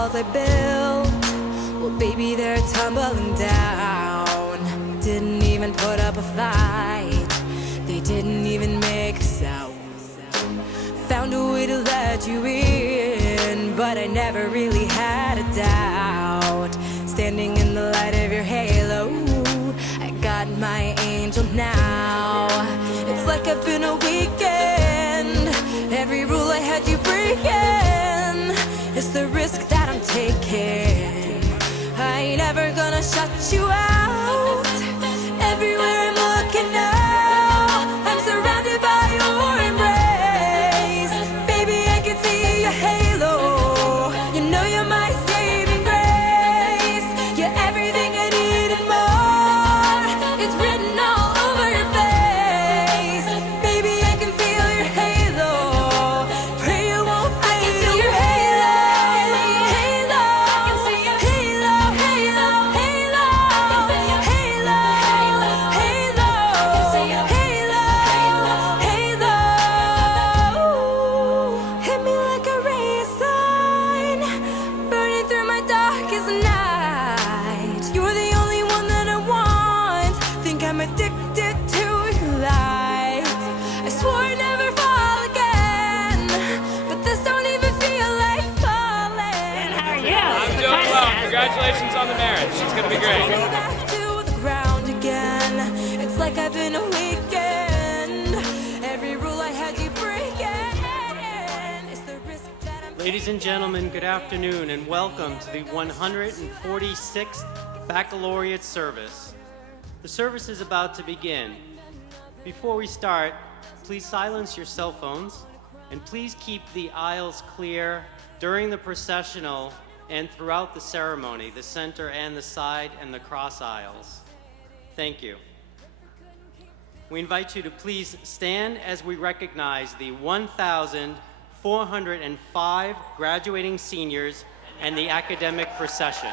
walls I built, well baby they're tumbling down. Didn't even put up a fight, they didn't even make a sound. Found a way to let you in, but I never really had a doubt. Standing in the light of your halo, I got my angel now. It's like I've been a weekend, every rule I had you breaking. It's the risk that I'm taking, I ain't ever gonna shut you out. Everywhere I'm looking now, I'm surrounded by your embrace. Baby, I can see your halo, you know you're my saving grace. You're everything I need and more, it's written all over your face. Baby, I can feel your halo, pray you won't fade. Your halo, halo, halo, halo, halo, halo, halo, halo, halo. Hit me like a ray of sun, burning through my darkest night. You're the only one that I want, think I'm addicted to your light. I swore I'd never fall again, but this don't even feel like falling. How are you? I'm doing well. Congratulations on the marriage. It's going to be great. Back to the ground again. It's like I've been a weekend. Every rule I had you breaking. It's the risk that I'm Ladies and gentlemen, good afternoon and welcome to the 146th Baccalaureate Service. The service is about to begin. Before we start, please silence your cell phones and please keep the aisles clear during the processional and throughout the ceremony, the center and the side and the cross aisles. Thank you. We invite you to please stand as we recognize the 1,405 graduating seniors and the academic procession.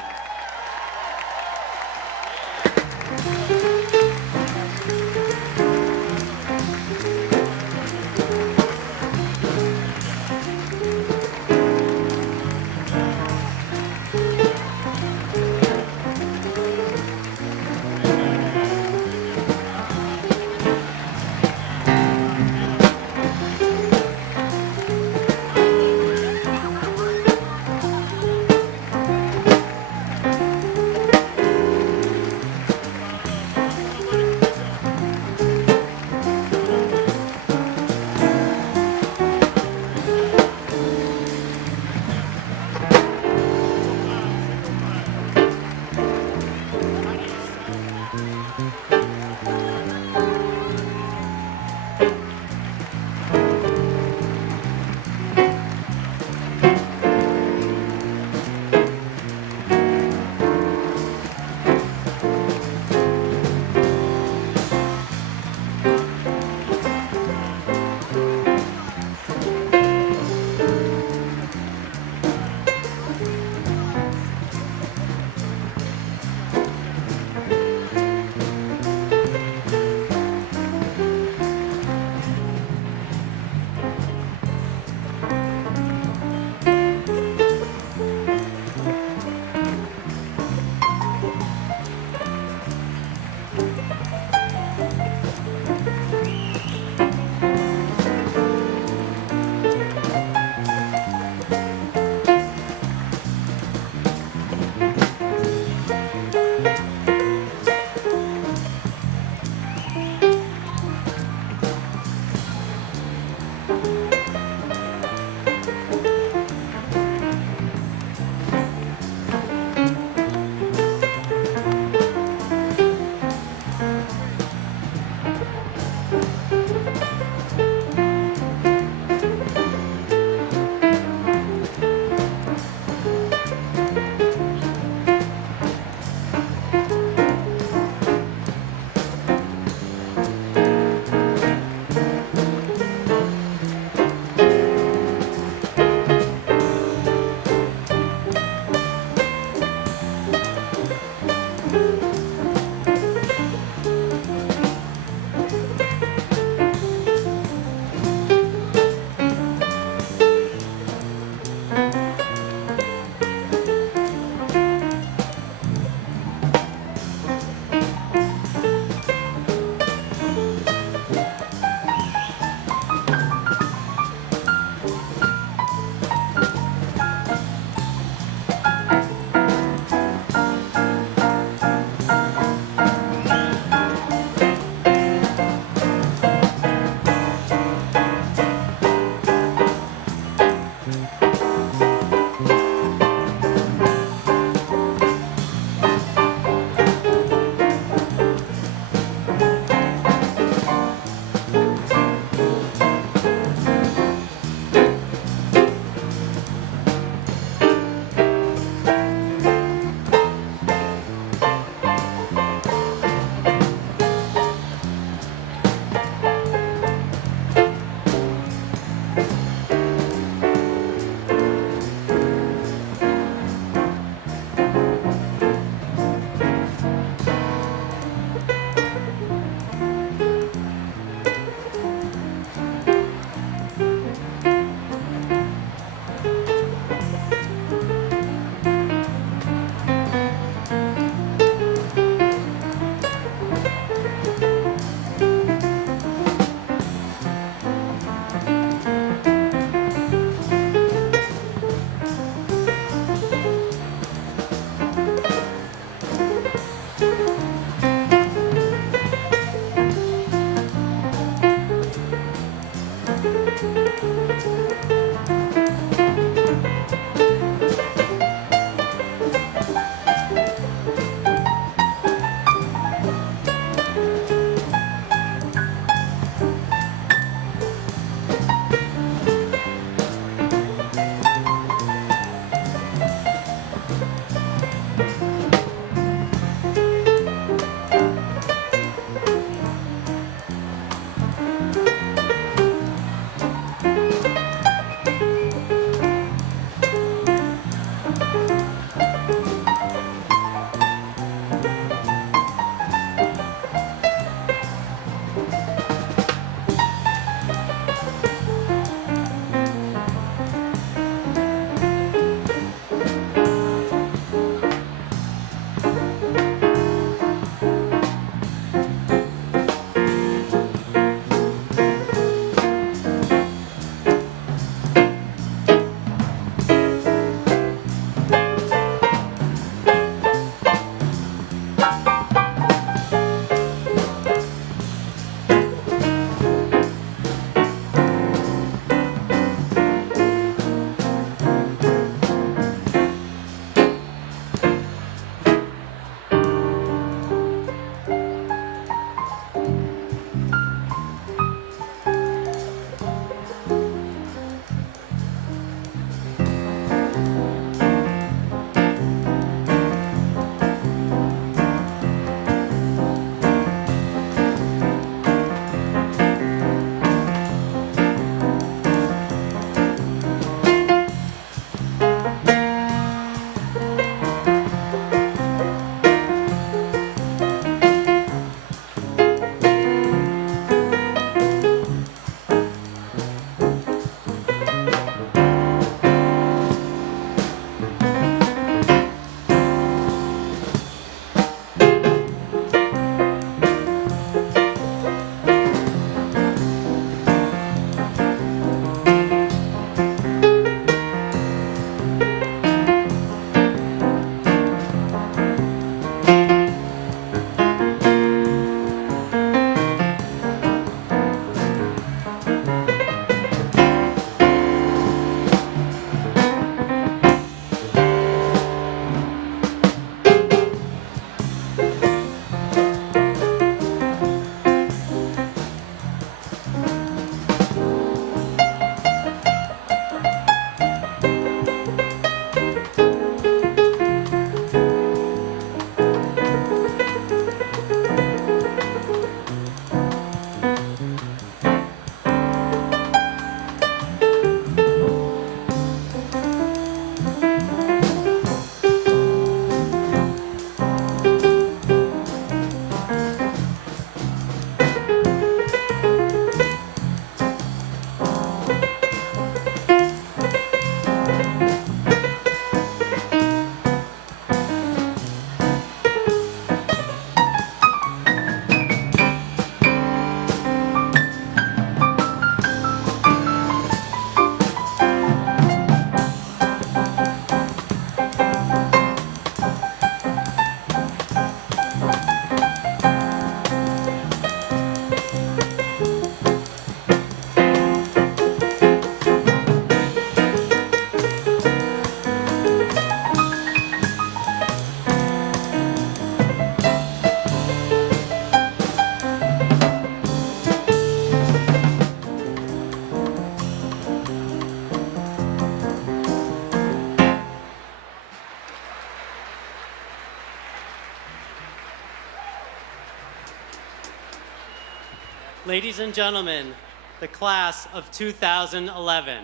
Ladies and gentlemen, the class of 2011.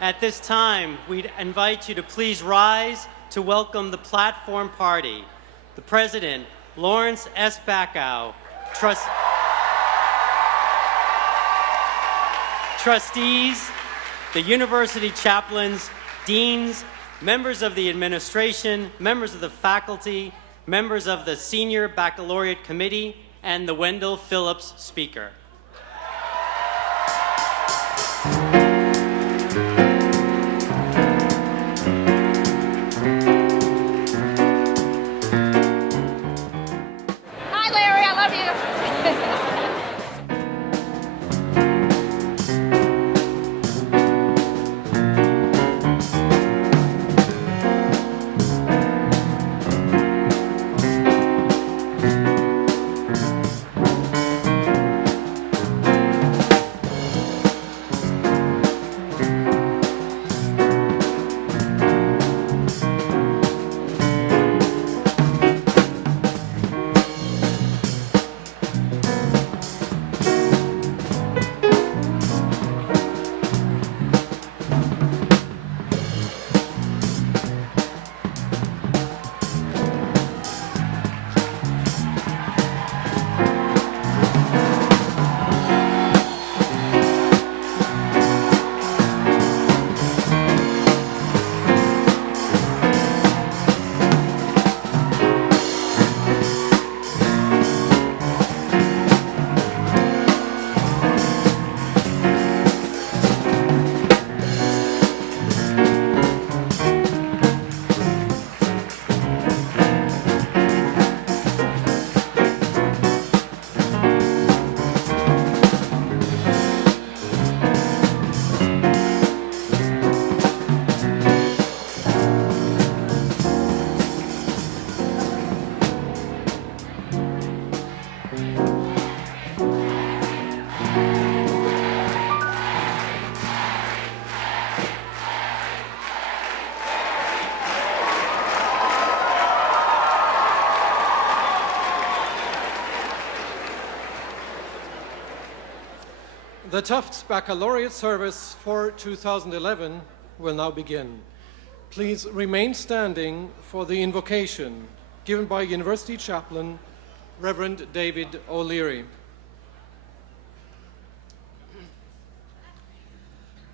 At this time, we'd invite you to please rise to welcome the platform party, the President, Lawrence S. Bacow, trustees, the university chaplains, deans, members of the administration, members of the faculty, members of the Senior Baccalaureate Committee, and the Wendell Phillips speaker. The Tufts Baccalaureate Service for 2011 will now begin. Please remain standing for the invocation given by University Chaplain Reverend David O'Leary.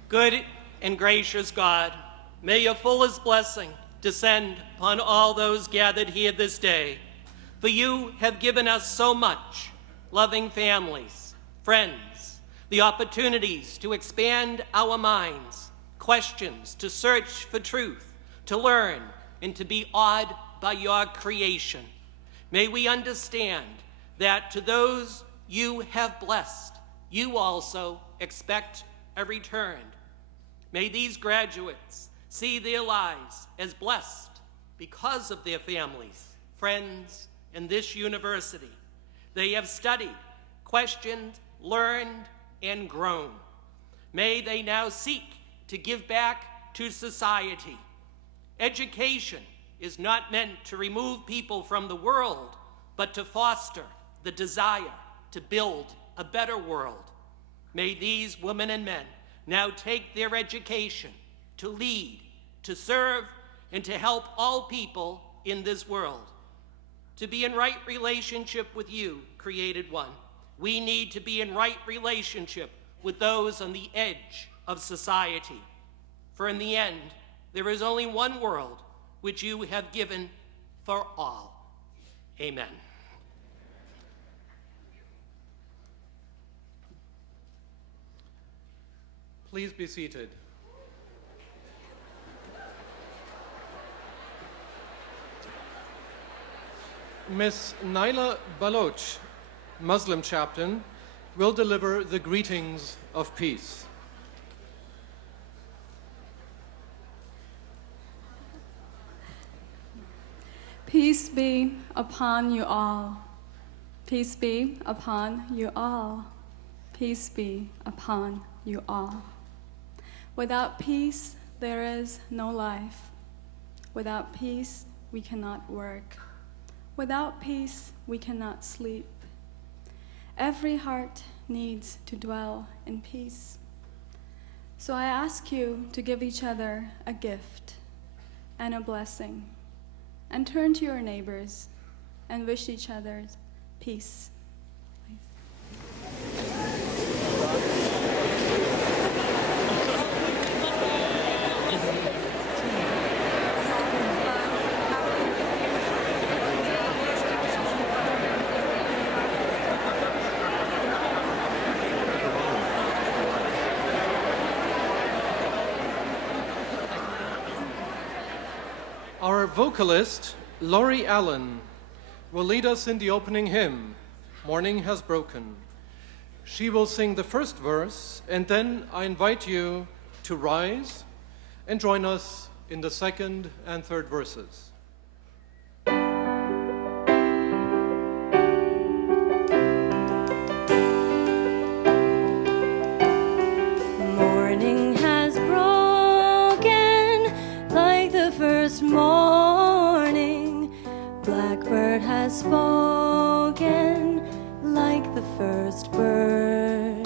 Good and gracious God, may your fullest blessing descend upon all those gathered here this day. For you have given us so much, loving families, friends, the opportunities to expand our minds, questions to search for truth, to learn, and to be awed by your creation. May we understand that to those you have blessed, you also expect a return. May these graduates see their lives as blessed because of their families, friends, and this university. They have studied, questioned, learned, and grown. May they now seek to give back to society. Education is not meant to remove people from the world, but to foster the desire to build a better world. May these women and men now take their education to lead, to serve, and to help all people in this world. To be in right relationship with you, created one, we need to be in right relationship with those on the edge of society. For in the end, there is only one world which you have given for all. Amen. Please be seated. Ms. Naila Baloch, Muslim chaplain, will deliver the greetings of peace. Peace be upon you all. Peace be upon you all. Peace be upon you all. Without peace, there is no life. Without peace, we cannot work. Without peace, we cannot sleep. Every heart needs to dwell in peace. So I ask you to give each other a gift and a blessing, and turn to your neighbors and wish each other peace. Our vocalist, Laurie Allen, will lead us in the opening hymn, Morning Has Broken. She will sing the first verse, and then I invite you to rise and join us in the second and third verses. Morning has broken like the first morning. Blackbird has spoken like the first bird.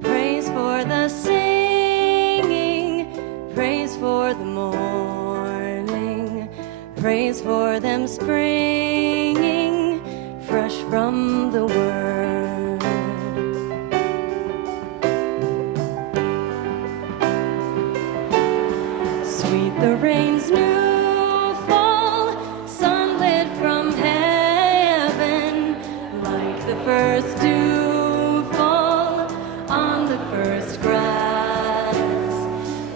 Praise for the singing, praise for the morning, praise for them springing fresh from the word. Sweet the rain's new fall, sunlit from heaven, like the first dew fall on the first grass.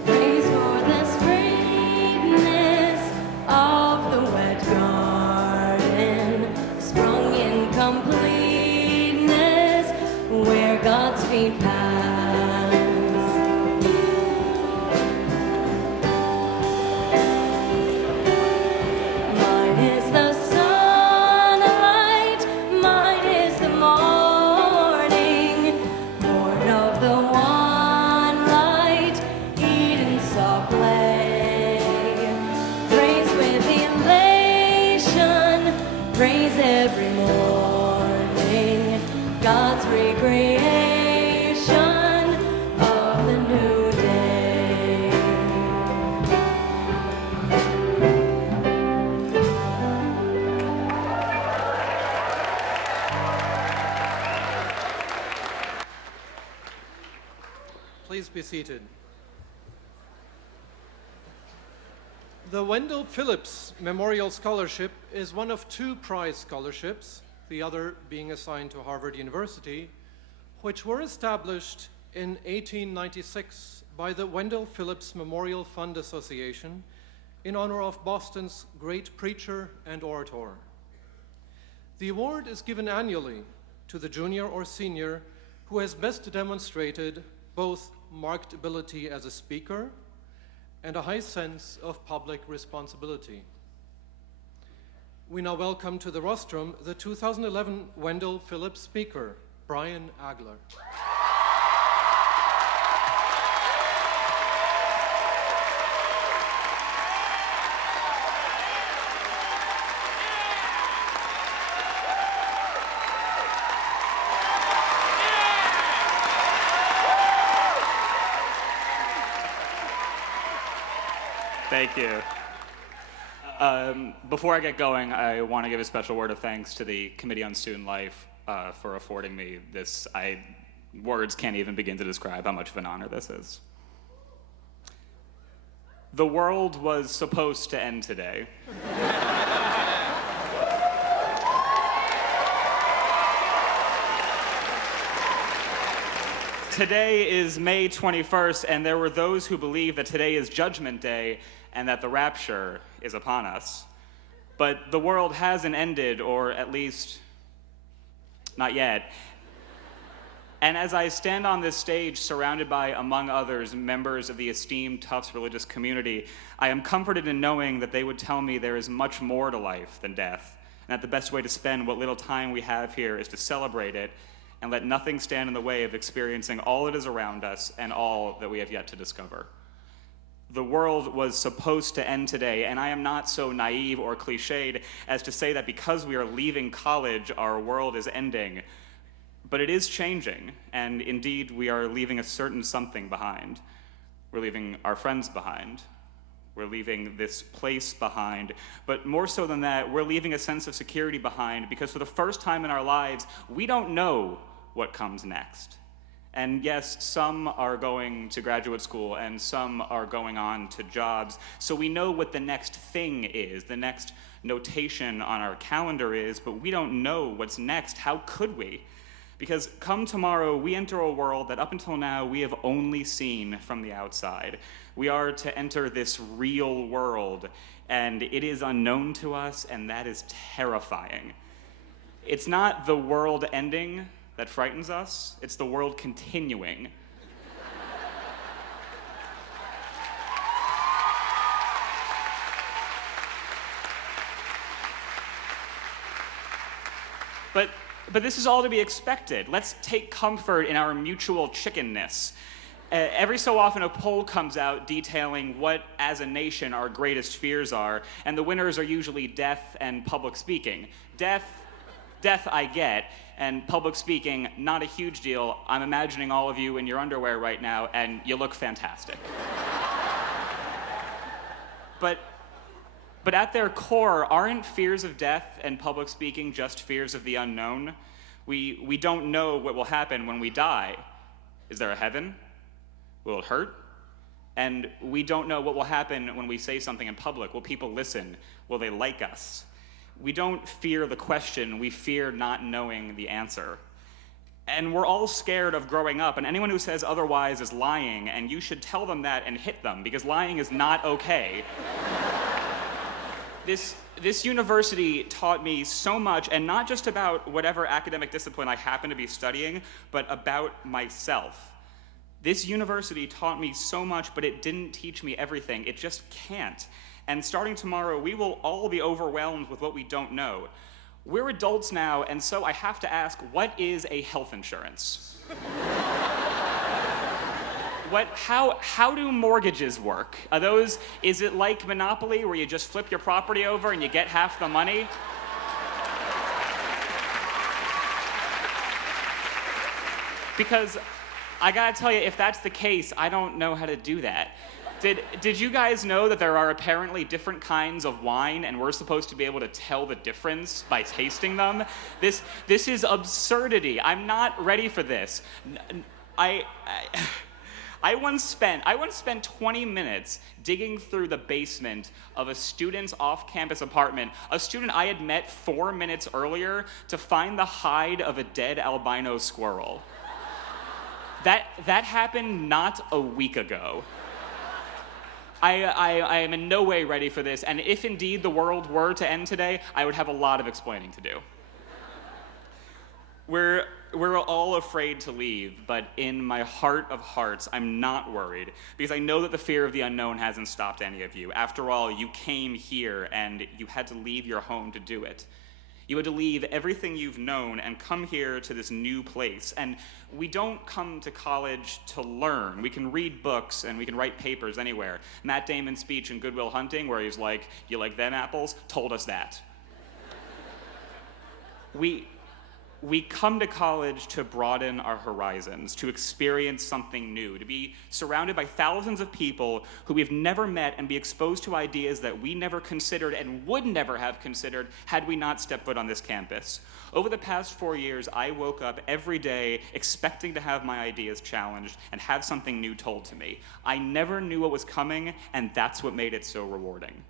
Praise for the straightness of the wet garden, sprung in completeness where God's feet pass. Mine is the sunlight, mine is the morning, born of the one light, Eden saw play. Praise with elation, praise every morning, God's recreation of the new day. Please be seated. The Wendell Phillips Memorial Scholarship is one of two prize scholarships, the other being assigned to Harvard University, which were established in 1896 by the Wendell Phillips Memorial Fund Association in honor of Boston's great preacher and orator. The award is given annually to the junior or senior who has best demonstrated both marked ability as a speaker and a high sense of public responsibility. We now welcome to the rostrum the 2011 Wendell Phillips speaker, Brian Agler. Thank you. Before I get going, I want to give a special word of thanks to the Committee on Student Life for affording me this. Words can't even begin to describe how much of an honor this is. The world was supposed to end today. Today is May 21st, and there were those who believe that today is Judgment Day and that the rapture is upon us. But the world hasn't ended, or at least not yet. And as I stand on this stage surrounded by, among others, members of the esteemed Tufts religious community, I am comforted in knowing that they would tell me there is much more to life than death, and that the best way to spend what little time we have here is to celebrate it and let nothing stand in the way of experiencing all that is around us and all that we have yet to discover. The world was supposed to end today, and I am not so naive or cliched as to say that because we are leaving college, our world is ending. But it is changing, and indeed we are leaving a certain something behind. We're leaving our friends behind. We're leaving this place behind. But more so than that, we're leaving a sense of security behind, because for the first time in our lives, we don't know what comes next. And yes, some are going to graduate school and some are going on to jobs. So we know what the next thing is, the next notation on our calendar is, but we don't know what's next. How could we? Because come tomorrow, we enter a world that up until now we have only seen from the outside. We are to enter this real world, and it is unknown to us, and that is terrifying. It's not the world ending that frightens us, it's the world continuing. But this is all to be expected. Let's take comfort in our mutual chickenness. Every so often a poll comes out detailing what, as a nation, our greatest fears are, and the winners are usually death and public speaking. Death I get, and public speaking, not a huge deal. I'm imagining all of you in your underwear right now, and you look fantastic. But at their core, aren't fears of death and public speaking just fears of the unknown? We don't know what will happen when we die. Is there a heaven? Will it hurt? And we don't know what will happen when we say something in public. Will people listen? Will they like us? We don't fear the question, we fear not knowing the answer. And we're all scared of growing up, and anyone who says otherwise is lying, and you should tell them that and hit them, because lying is not okay. This university taught me so much, and not just about whatever academic discipline I happen to be studying, but about myself. This university taught me so much, but it didn't teach me everything. It just can't. And starting tomorrow, we will all be overwhelmed with what we don't know. We're adults now, and so I have to ask, what is a health insurance? How do mortgages work? Is it like Monopoly, where you just flip your property over and you get half the money? Because I gotta tell you, if that's the case, I don't know how to do that. Did you guys know that there are apparently different kinds of wine, and we're supposed to be able to tell the difference by tasting them? This is absurdity. I'm not ready for this. I once spent 20 minutes digging through the basement of a student's off-campus apartment, a student I had met 4 minutes earlier, to find the hide of a dead albino squirrel. That happened not a week ago. I am in no way ready for this, and if indeed the world were to end today, I would have a lot of explaining to do. We're all afraid to leave, but in my heart of hearts, I'm not worried, because I know that the fear of the unknown hasn't stopped any of you. After all, you came here, and you had to leave your home to do it. You had to leave everything you've known and come here to this new place. And we don't come to college to learn. We can read books and we can write papers anywhere. Matt Damon's speech in Good Will Hunting, where he's like, "You like them apples?" told us that. We come to college to broaden our horizons, to experience something new, to be surrounded by thousands of people who we've never met and be exposed to ideas that we never considered and would never have considered had we not stepped foot on this campus. Over the past 4 years, I woke up every day expecting to have my ideas challenged and have something new told to me. I never knew what was coming, and that's what made it so rewarding.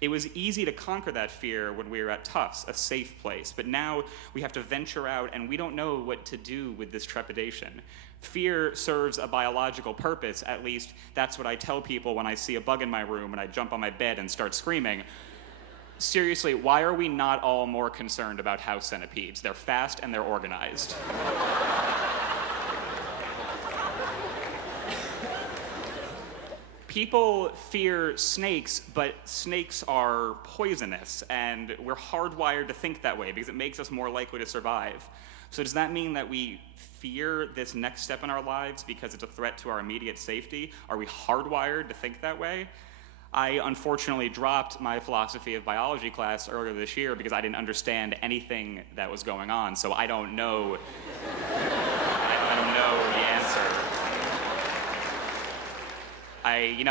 It was easy to conquer that fear when we were at Tufts, a safe place, but now we have to venture out and we don't know what to do with this trepidation. Fear serves a biological purpose, at least that's what I tell people when I see a bug in my room and I jump on my bed and start screaming. Seriously, why are we not all more concerned about house centipedes? They're fast and they're organized. People fear snakes, but snakes are poisonous, and we're hardwired to think that way because it makes us more likely to survive. So does that mean that we fear this next step in our lives because it's a threat to our immediate safety? Are we hardwired to think that way? I unfortunately dropped my philosophy of biology class earlier this year because I didn't understand anything that was going on, so I don't know. I don't know the answer.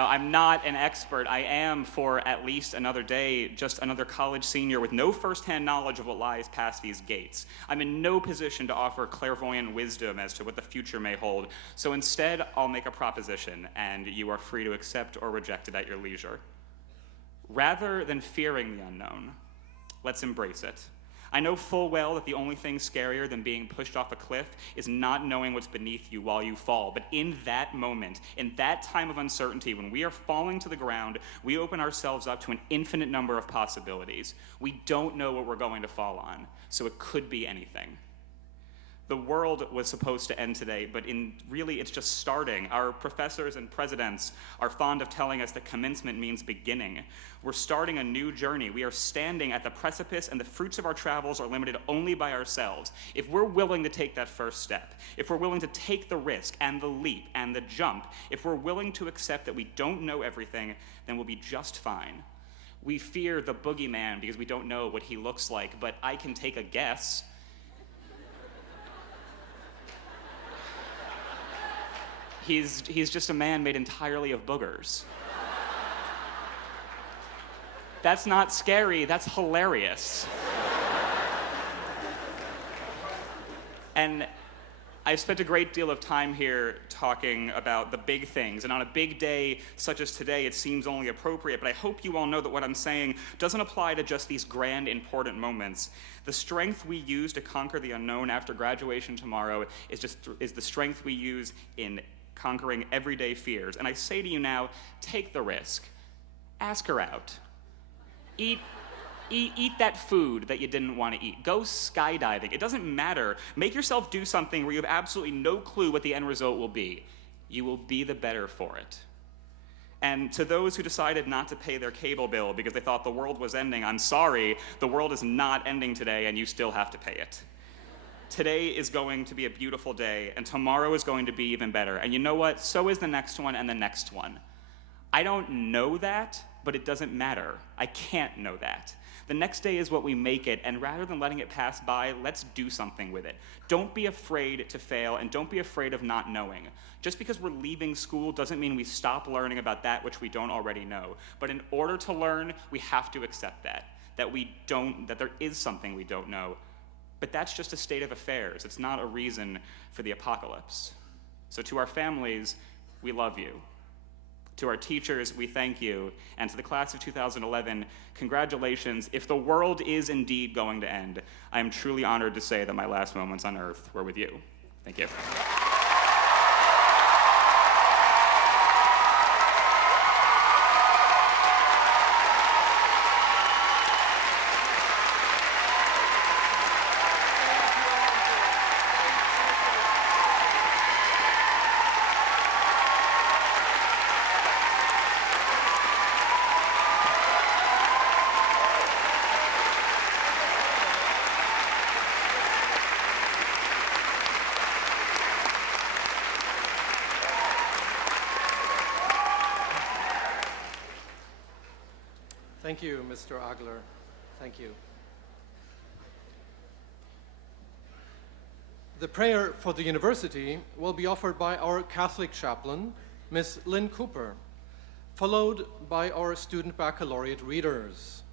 I'm not an expert. I am, for at least another day, just another college senior with no firsthand knowledge of what lies past these gates. I'm in no position to offer clairvoyant wisdom as to what the future may hold. So instead, I'll make a proposition, and you are free to accept or reject it at your leisure. Rather than fearing the unknown, let's embrace it. I know full well that the only thing scarier than being pushed off a cliff is not knowing what's beneath you while you fall. But in that moment, in that time of uncertainty, when we are falling to the ground, we open ourselves up to an infinite number of possibilities. We don't know what we're going to fall on, so it could be anything. The world was supposed to end today, but really it's just starting. Our professors and presidents are fond of telling us that commencement means beginning. We're starting a new journey. We are standing at the precipice, and the fruits of our travels are limited only by ourselves. If we're willing to take that first step, if we're willing to take the risk and the leap and the jump, if we're willing to accept that we don't know everything, then we'll be just fine. We fear the boogeyman because we don't know what he looks like, but I can take a guess. He's just a man made entirely of boogers. That's not scary, that's hilarious. And I've spent a great deal of time here talking about the big things, and on a big day such as today, it seems only appropriate, but I hope you all know that what I'm saying doesn't apply to just these grand, important moments. The strength we use to conquer the unknown after graduation tomorrow is the strength we use in conquering everyday fears. And I say to you now, take the risk. Ask her out. Eat that food that you didn't want to eat. Go skydiving. It doesn't matter. Make yourself do something where you have absolutely no clue what the end result will be. You will be the better for it. And to those who decided not to pay their cable bill because they thought the world was ending, I'm sorry, the world is not ending today and you still have to pay it. Today is going to be a beautiful day, and tomorrow is going to be even better. And you know what? So is the next one and the next one. I don't know that, but it doesn't matter. I can't know that. The next day is what we make it, and rather than letting it pass by, let's do something with it. Don't be afraid to fail, and don't be afraid of not knowing. Just because we're leaving school doesn't mean we stop learning about that which we don't already know. But in order to learn, we have to accept that there is something we don't know. But that's just a state of affairs. It's not a reason for the apocalypse. So to our families, we love you. To our teachers, we thank you. And to the class of 2011, congratulations. If the world is indeed going to end, I am truly honored to say that my last moments on earth were with you. Thank you. Thank you, Mr. Agler. Thank you. The prayer for the university will be offered by our Catholic chaplain, Miss Lynn Cooper, followed by our student baccalaureate readers,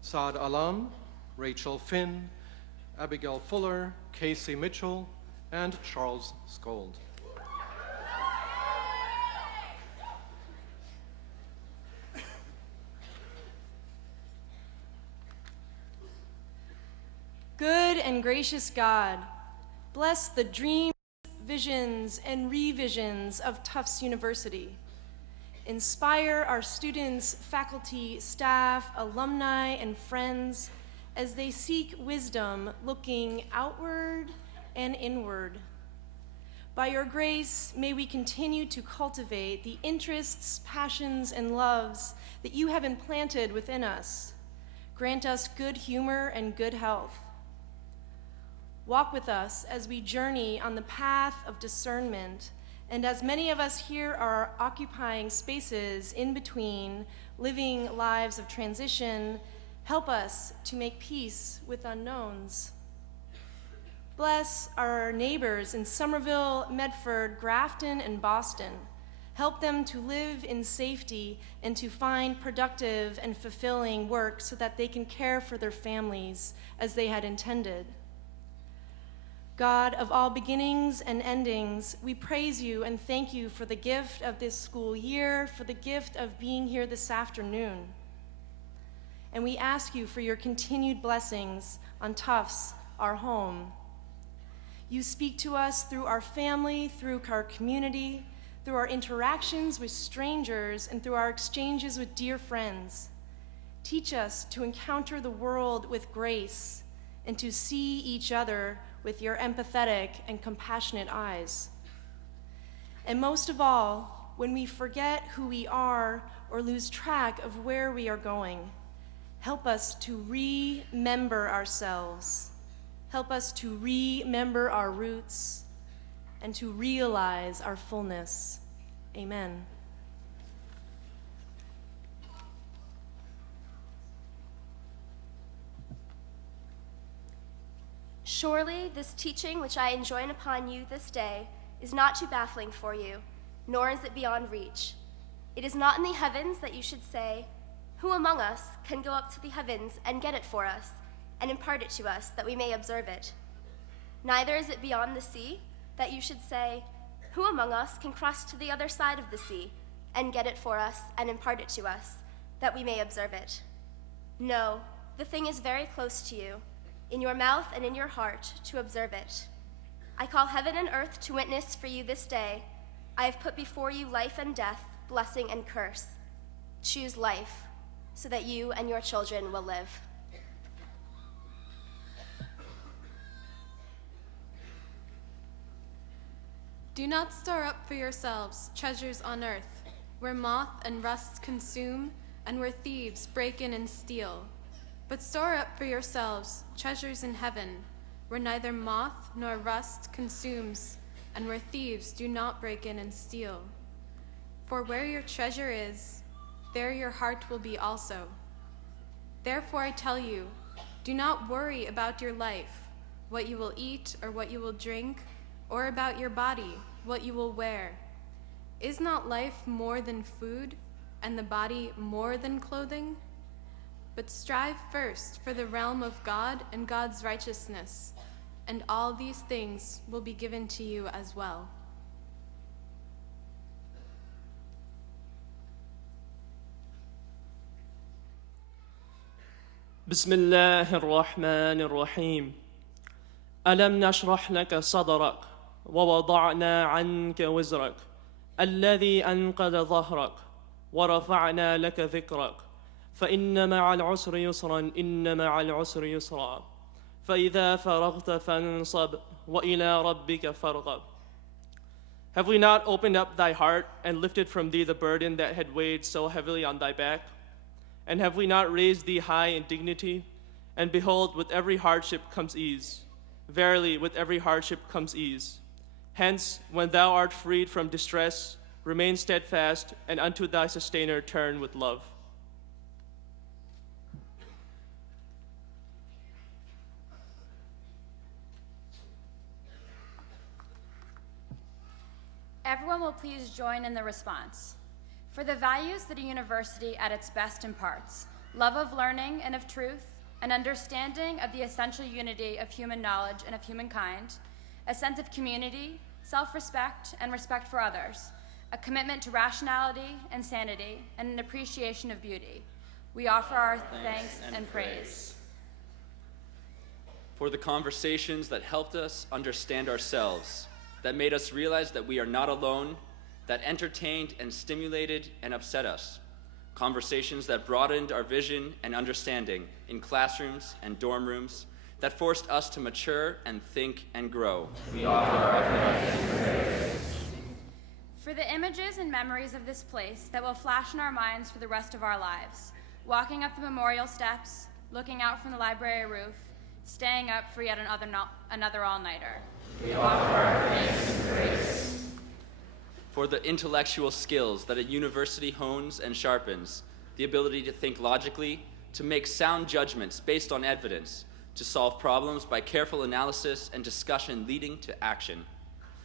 Saad Alam, Rachel Finn, Abigail Fuller, Casey Mitchell, and Charles Skold. Good and gracious God, bless the dreams, visions, and revisions of Tufts University. Inspire our students, faculty, staff, alumni, and friends as they seek wisdom looking outward and inward. By your grace, may we continue to cultivate the interests, passions, and loves that you have implanted within us. Grant us good humor and good health. Walk with us as we journey on the path of discernment, and as many of us here are occupying spaces in between, living lives of transition, help us to make peace with unknowns. Bless our neighbors in Somerville, Medford, Grafton, and Boston. Help them to live in safety and to find productive and fulfilling work so that they can care for their families as they had intended. God of all beginnings and endings, we praise you and thank you for the gift of this school year, for the gift of being here this afternoon. And we ask you for your continued blessings on Tufts, our home. You speak to us through our family, through our community, through our interactions with strangers, and through our exchanges with dear friends. Teach us to encounter the world with grace and to see each other with your empathetic and compassionate eyes. And most of all, when we forget who we are or lose track of where we are going, help us to remember ourselves. Help us to remember our roots and to realize our fullness. Amen. Surely this teaching which I enjoin upon you this day is not too baffling for you, nor is it beyond reach. It is not in the heavens that you should say, who among us can go up to the heavens and get it for us, and impart it to us, that we may observe it? Neither is it beyond the sea that you should say, who among us can cross to the other side of the sea, and get it for us, and impart it to us, that we may observe it? No, the thing is very close to you, in your mouth and in your heart, to observe it. I call heaven and earth to witness for you this day. I have put before you life and death, blessing and curse. Choose life, so that you and your children will live. Do not store up for yourselves treasures on earth, where moth and rust consume, and where thieves break in and steal. But store up for yourselves treasures in heaven, where neither moth nor rust consumes, and where thieves do not break in and steal. For where your treasure is, there your heart will be also. Therefore I tell you, do not worry about your life, what you will eat or what you will drink, or about your body, what you will wear. Is not life more than food, and the body more than clothing? But strive first for the realm of God and God's righteousness, and all these things will be given to you as well. بسم الله الرحمن الرحيم ألم نشرح لك صدرك ووضعنا عنك وزرك الذي أنقض ظهرك ورفعنا لك ذكرك فإن مع العسر يسرا إن مع العسر يسرا فإذا فرغت فانصب وإلى ربك فارغب. Have we not opened up thy heart and lifted from thee the burden that had weighed so heavily on thy back? And have we not raised thee high in dignity? And behold, with every hardship comes ease. Verily, with every hardship comes ease. Hence, when thou art freed from distress, remain steadfast, and unto thy sustainer turn with love. Everyone will please join in the response. For the values that a university at its best imparts, love of learning and of truth, an understanding of the essential unity of human knowledge and of humankind, a sense of community, self-respect, and respect for others, a commitment to rationality and sanity, and an appreciation of beauty. We offer our thanks and praise. For the conversations that helped us understand ourselves, that made us realize that we are not alone, that entertained and stimulated and upset us. Conversations that broadened our vision and understanding in classrooms and dorm rooms, that forced us to mature and think and grow. For the images and memories of this place that will flash in our minds for the rest of our lives, walking up the memorial steps, looking out from the library roof, staying up for yet another all-nighter. For the intellectual skills that a university hones and sharpens, the ability to think logically, to make sound judgments based on evidence, to solve problems by careful analysis and discussion leading to action,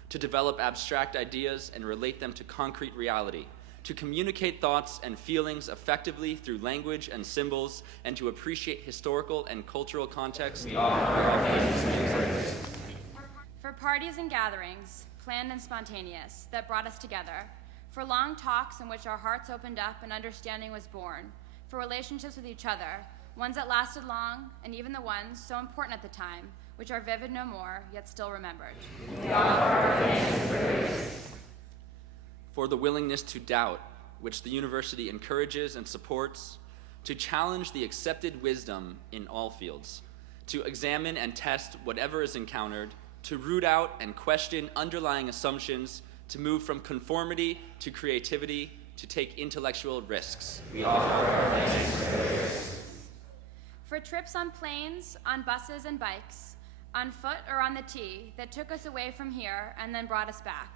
to develop abstract ideas and relate them to concrete reality, to communicate thoughts and feelings effectively through language and symbols, and to appreciate historical and cultural context. For parties and gatherings, planned and spontaneous, that brought us together, for long talks in which our hearts opened up and understanding was born, for relationships with each other, ones that lasted long, and even the ones so important at the time, which are vivid no more, yet still remembered. For the willingness to doubt, which the university encourages and supports, to challenge the accepted wisdom in all fields, to examine and test whatever is encountered, to root out and question underlying assumptions, to move from conformity to creativity, to take intellectual risks. For trips on planes, on buses and bikes, on foot or on the T that took us away from here and then brought us back.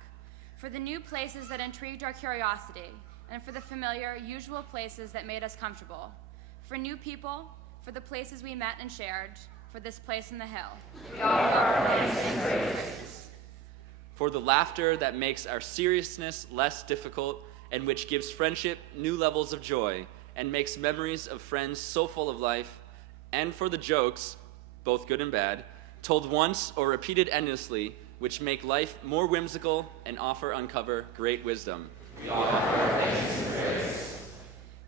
For the new places that intrigued our curiosity, and for the familiar, usual places that made us comfortable. For new people, for the places we met and shared, for this place in the hill. For the laughter that makes our seriousness less difficult and which gives friendship new levels of joy and makes memories of friends so full of life, and for the jokes, both good and bad, told once or repeated endlessly, which make life more whimsical and uncover great wisdom.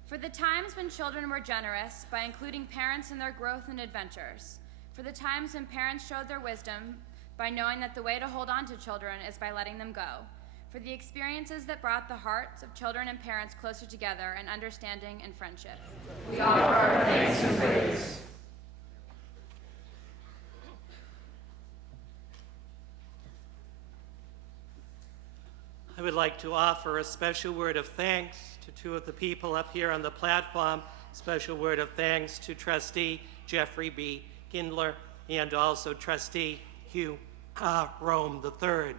For the times when children were generous by including parents in their growth and adventures. For the times when parents showed their wisdom by knowing that the way to hold on to children is by letting them go. For the experiences that brought the hearts of children and parents closer together in understanding and friendship. We offer our thanks and praise. I would like to offer a special word of thanks to two of the people up here on the platform. Special word of thanks to Trustee Jeffrey B. Kindler and also Trustee Hugh Rome III.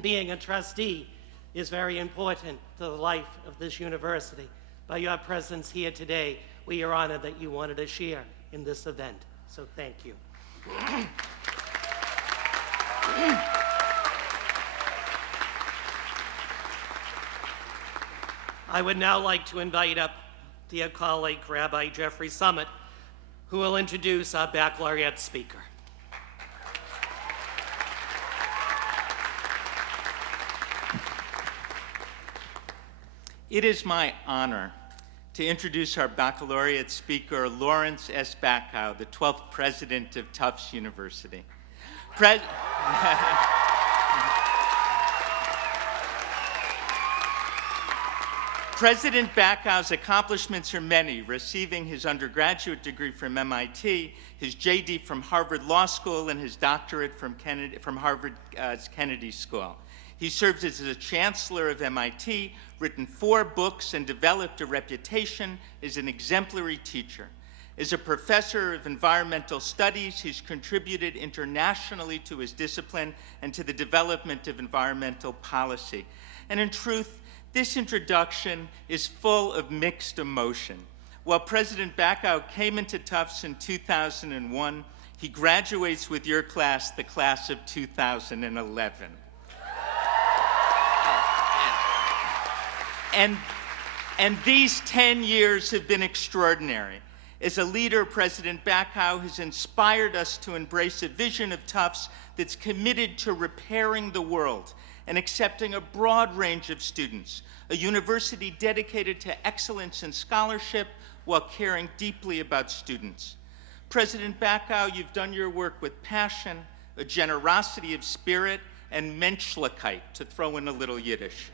Being a trustee is very important to the life of this university. By your presence here today, we are honored that you wanted to share in this event. So thank you. I would now like to invite up dear colleague, Rabbi Jeffrey Summit, who will introduce our baccalaureate speaker. It is my honor to introduce our baccalaureate speaker, Lawrence S. Bacow, the 12th president of Tufts University. President Bacow's accomplishments are many, receiving his undergraduate degree from MIT, his JD from Harvard Law School, and his doctorate from Harvard's Kennedy School. He served as a chancellor of MIT, written 4 books, and developed a reputation as an exemplary teacher. As a professor of environmental studies, he's contributed internationally to his discipline and to the development of environmental policy. And in truth, this introduction is full of mixed emotion. While President Bacow came into Tufts in 2001, he graduates with your class, the class of 2011. And these 10 years have been extraordinary. As a leader, President Bacow has inspired us to embrace a vision of Tufts that's committed to repairing the world and accepting a broad range of students, a university dedicated to excellence in scholarship while caring deeply about students. President Bacow, you've done your work with passion, a generosity of spirit, and Menschlichkeit, to throw in a little Yiddish,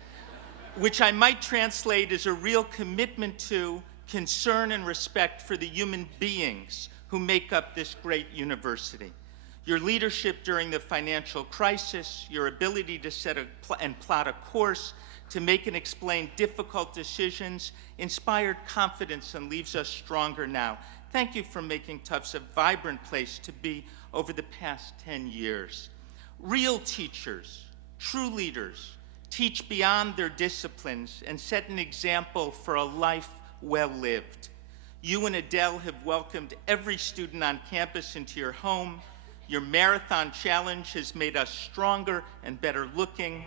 which I might translate as a real commitment to, concern, and respect for the human beings who make up this great university. Your leadership during the financial crisis, your ability to set and plot a course, to make and explain difficult decisions, inspired confidence and leaves us stronger now. Thank you for making Tufts a vibrant place to be over the past 10 years. Real teachers, true leaders, teach beyond their disciplines and set an example for a life well lived. You and Adele have welcomed every student on campus into your home. Your marathon challenge has made us stronger and better looking.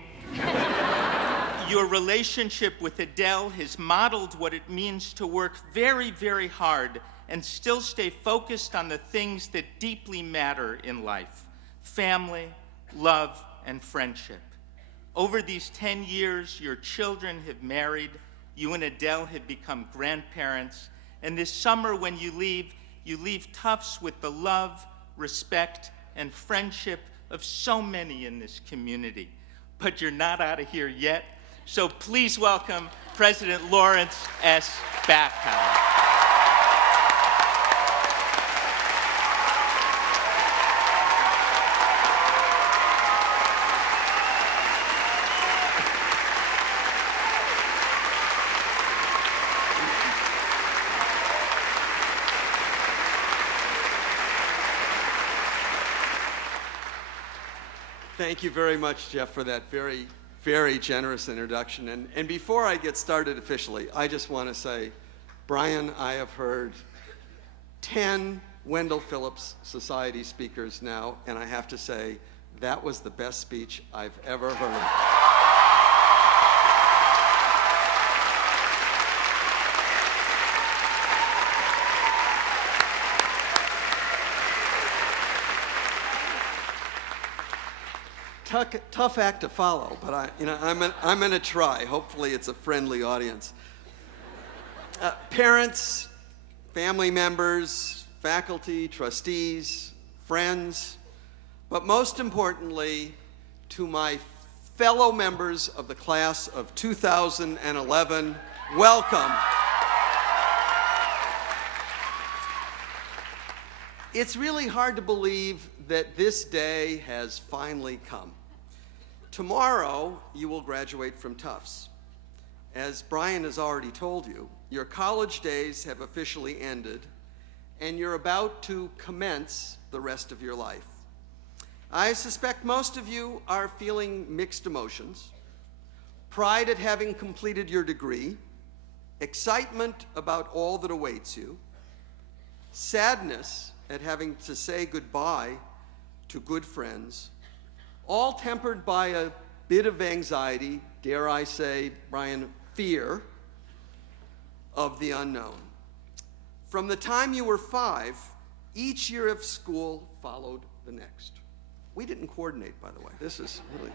Your relationship with Adele has modeled what it means to work very, very hard and still stay focused on the things that deeply matter in life: family, love, and friendship. Over these 10 years, your children have married, you and Adele have become grandparents, and this summer when you leave Tufts with the love, respect, and friendship of so many in this community. But you're not out of here yet, so please welcome President Lawrence S. Bacow. Thank you very much, Jeff, for that very, very generous introduction. And before I get started officially, I just want to say, Brian, I have heard 10 Wendell Phillips Society speakers now, and I have to say, that was the best speech I've ever heard. Tough act to follow, but I'm going to try. Hopefully it's a friendly audience. Parents, family members, faculty, trustees, friends, but most importantly, to my fellow members of the class of 2011, welcome. It's really hard to believe that this day has finally come. Tomorrow, you will graduate from Tufts. As Brian has already told you, your college days have officially ended, and you're about to commence the rest of your life. I suspect most of you are feeling mixed emotions: pride at having completed your degree, excitement about all that awaits you, sadness at having to say goodbye to good friends, all tempered by a bit of anxiety, dare I say, Brian, fear of the unknown. From the time you were 5, each year of school followed the next. We didn't coordinate, by the way. This is really...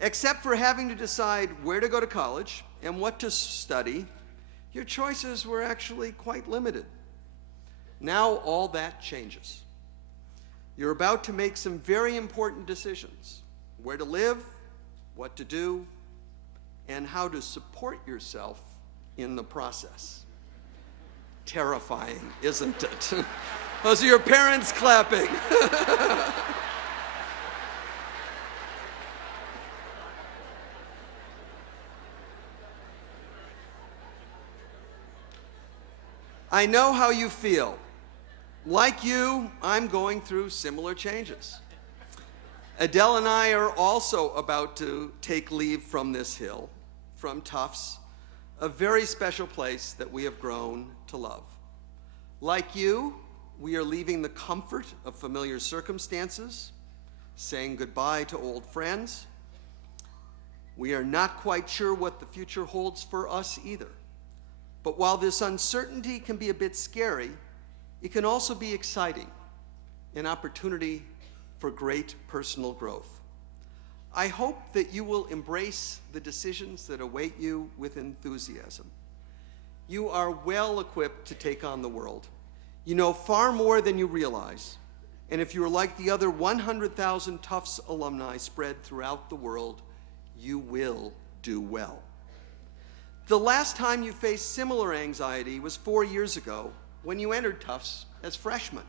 Except for having to decide where to go to college and what to study, your choices were actually quite limited. Now all that changes. You're about to make some very important decisions: where to live, what to do, and how to support yourself in the process. Terrifying, isn't it? Those are your parents clapping. I know how you feel. Like you, I'm going through similar changes. Adele and I are also about to take leave from this hill, from Tufts, a very special place that we have grown to love. Like you, we are leaving the comfort of familiar circumstances, saying goodbye to old friends. We are not quite sure what the future holds for us either. But while this uncertainty can be a bit scary, it can also be exciting, an opportunity for great personal growth. I hope that you will embrace the decisions that await you with enthusiasm. You are well equipped to take on the world. You know far more than you realize, and if you are like the other 100,000 Tufts alumni spread throughout the world, you will do well. The last time you faced similar anxiety was 4 years ago when you entered Tufts as freshmen.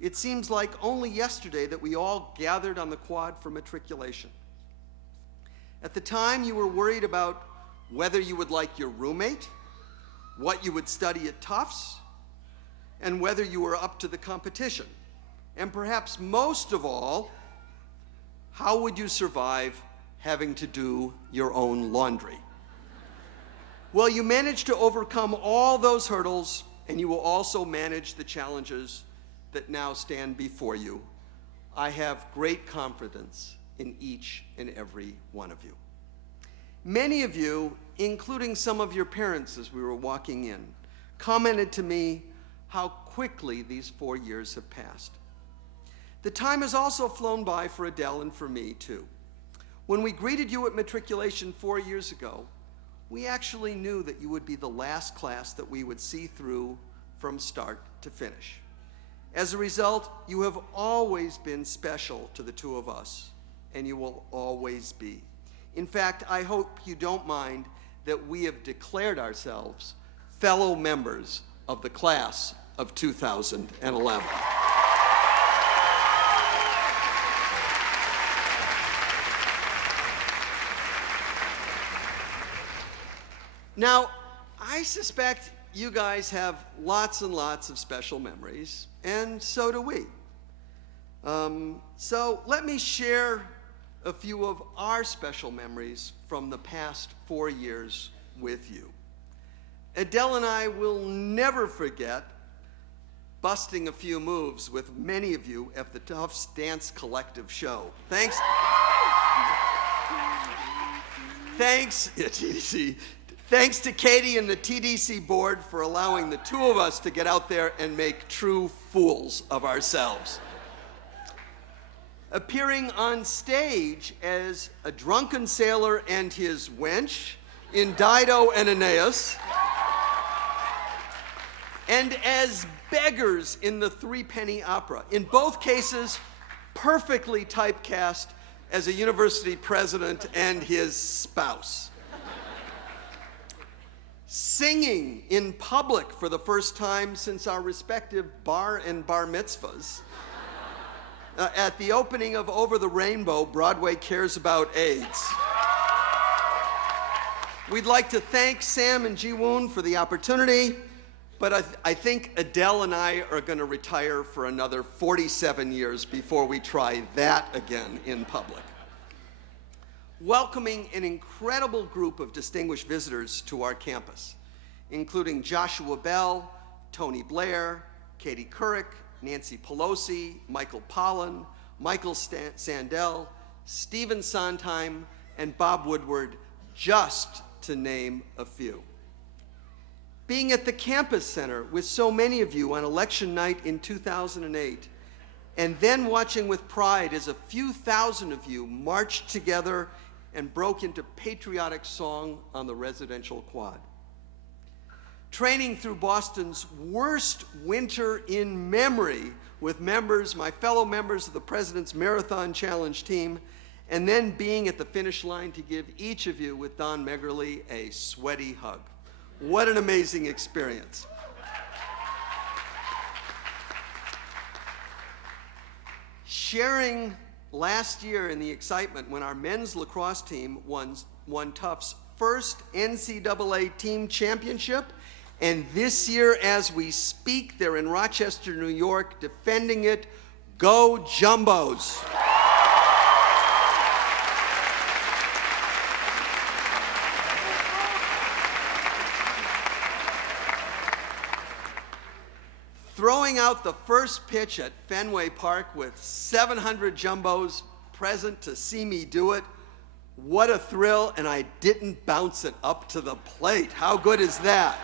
It seems like only yesterday that we all gathered on the quad for matriculation. At the time, you were worried about whether you would like your roommate, what you would study at Tufts, and whether you were up to the competition. And perhaps most of all, how would you survive having to do your own laundry? Well, you managed to overcome all those hurdles, and you will also manage the challenges that now stand before you. I have great confidence in each and every one of you. Many of you, including some of your parents as we were walking in, commented to me how quickly these 4 years have passed. The time has also flown by for Adele and for me, too. When we greeted you at matriculation 4 years ago, we actually knew that you would be the last class that we would see through from start to finish. As a result, you have always been special to the two of us, and you will always be. In fact, I hope you don't mind that we have declared ourselves fellow members of the class of 2011. Now, I suspect you guys have lots and lots of special memories, and so do we. So let me share a few of our special memories from the past 4 years with you. Adele and I will never forget busting a few moves with many of you at the Tufts Dance Collective show. Thanks to Katie and the TDC board for allowing the two of us to get out there and make true fools of ourselves. Appearing on stage as a drunken sailor and his wench in Dido and Aeneas, and as beggars in the Threepenny Opera. In both cases, perfectly typecast as a university president and his spouse. Singing in public for the first time since our respective bar and bar mitzvahs. At the opening of Over the Rainbow, Broadway Cares About AIDS. We'd like to thank Sam and Ji-woon for the opportunity, but I think Adele and I are going to retire for another 47 years before we try that again in public. Welcoming an incredible group of distinguished visitors to our campus, including Joshua Bell, Tony Blair, Katie Couric, Nancy Pelosi, Michael Pollan, Michael Sandel, Stephen Sondheim, and Bob Woodward, just to name a few. Being at the campus center with so many of you on election night in 2008, and then watching with pride as a few thousand of you marched together and broke into patriotic song on the residential quad. Training through Boston's worst winter in memory with my fellow members of the President's Marathon Challenge team, and then being at the finish line to give each of you with Don Megerly a sweaty hug. What an amazing experience. Sharing last year in the excitement when our men's lacrosse team won Tufts' first NCAA team championship, and this year as we speak, they're in Rochester, New York, defending it. Go Jumbos! Throwing out the first pitch at Fenway Park with 700 Jumbos present to see me do it. What a thrill, and I didn't bounce it up to the plate. How good is that?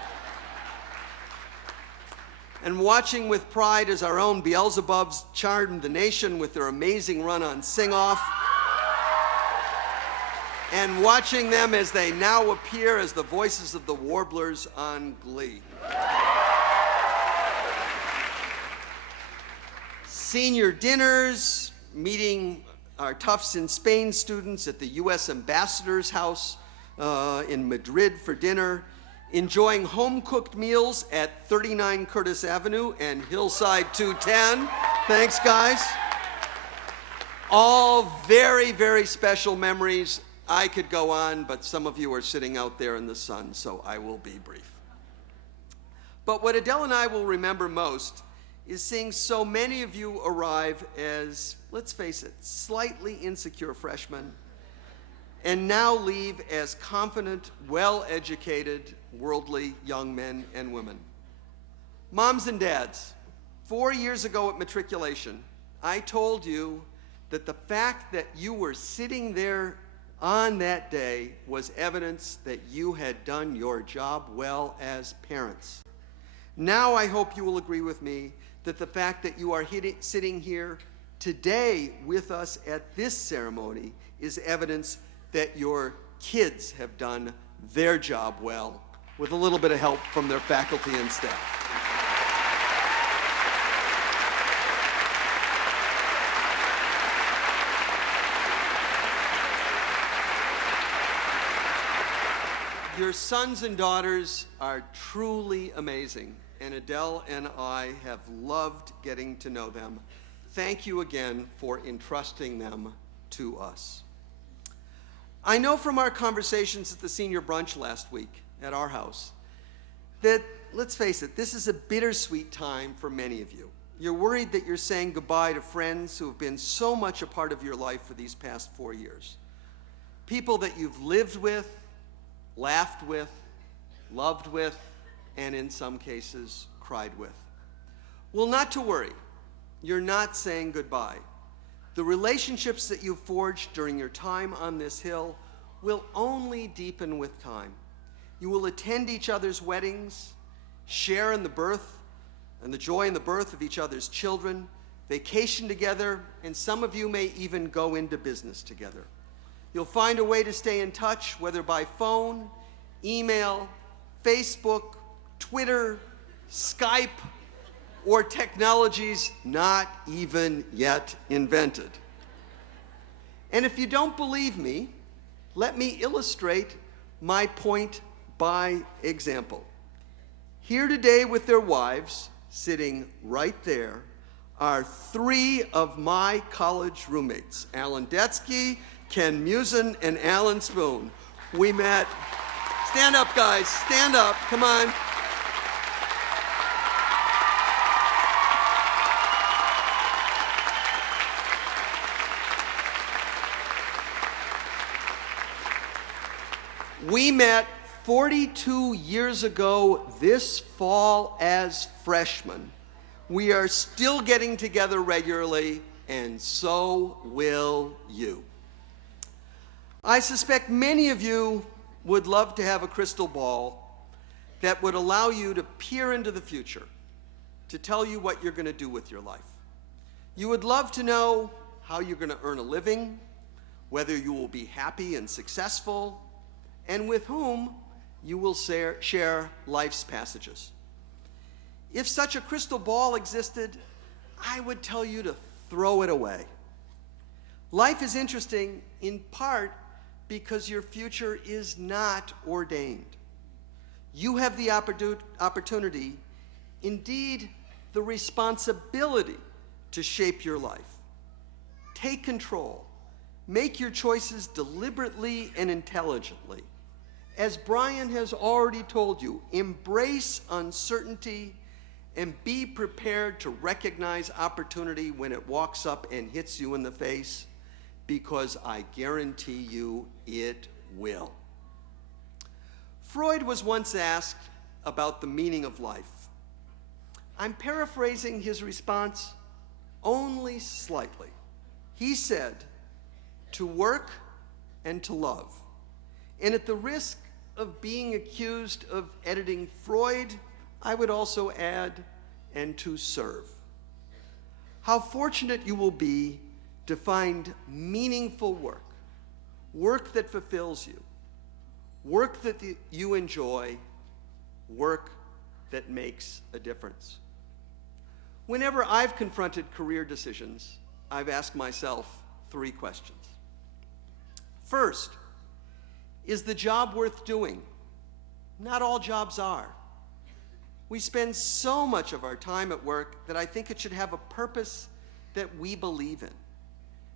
And watching with pride as our own Beelzebubs charmed the nation with their amazing run on Sing Off. And watching them as they now appear as the voices of the Warblers on Glee. Senior dinners, meeting our Tufts in Spain students at the U.S. Ambassador's house in Madrid for dinner, enjoying home-cooked meals at 39 Curtis Avenue and Hillside 210. Thanks, guys. All very, very special memories. I could go on, but some of you are sitting out there in the sun, so I will be brief. But what Adele and I will remember most is seeing so many of you arrive as, let's face it, slightly insecure freshmen, and now leave as confident, well-educated, worldly young men and women. Moms and dads, 4 years ago at matriculation, I told you that the fact that you were sitting there on that day was evidence that you had done your job well as parents. Now I hope you will agree with me that the fact that you are sitting here today with us at this ceremony is evidence that your kids have done their job well, with a little bit of help from their faculty and staff. Your sons and daughters are truly amazing, and Adele and I have loved getting to know them. Thank you again for entrusting them to us. I know from our conversations at the senior brunch last week at our house that, let's face it, this is a bittersweet time for many of you. You're worried that you're saying goodbye to friends who have been so much a part of your life for these past 4 years. People that you've lived with, laughed with, loved with, and in some cases, cried with. Well, not to worry. You're not saying goodbye. The relationships that you've forged during your time on this hill will only deepen with time. You will attend each other's weddings, share in the birth and the joy in the birth of each other's children, vacation together, and some of you may even go into business together. You'll find a way to stay in touch, whether by phone, email, Facebook, Twitter, Skype, or technologies not even yet invented. And if you don't believe me, let me illustrate my point by example. Here today with their wives, sitting right there, are 3 of my college roommates, Alan Detsky, Ken Musin, and Alan Spoon. We met. Stand up, guys. Stand up. Come on. We met 42 years ago this fall as freshmen. We are still getting together regularly, and so will you. I suspect many of you would love to have a crystal ball that would allow you to peer into the future, to tell you what you're going to do with your life. You would love to know how you're going to earn a living, whether you will be happy and successful, and with whom you will share life's passages. If such a crystal ball existed, I would tell you to throw it away. Life is interesting in part because your future is not ordained. You have the opportunity, indeed the responsibility, to shape your life. Take control. Make your choices deliberately and intelligently. As Brian has already told you, embrace uncertainty and be prepared to recognize opportunity when it walks up and hits you in the face, because I guarantee you it will. Freud was once asked about the meaning of life. I'm paraphrasing his response only slightly. He said, to work and to love. And at the risk of being accused of editing Freud, I would also add, and to serve. How fortunate you will be to find meaningful work, work that fulfills you, work that you enjoy, work that makes a difference. Whenever I've confronted career decisions, I've asked myself 3 questions. First, is the job worth doing? Not all jobs are. We spend so much of our time at work that I think it should have a purpose that we believe in.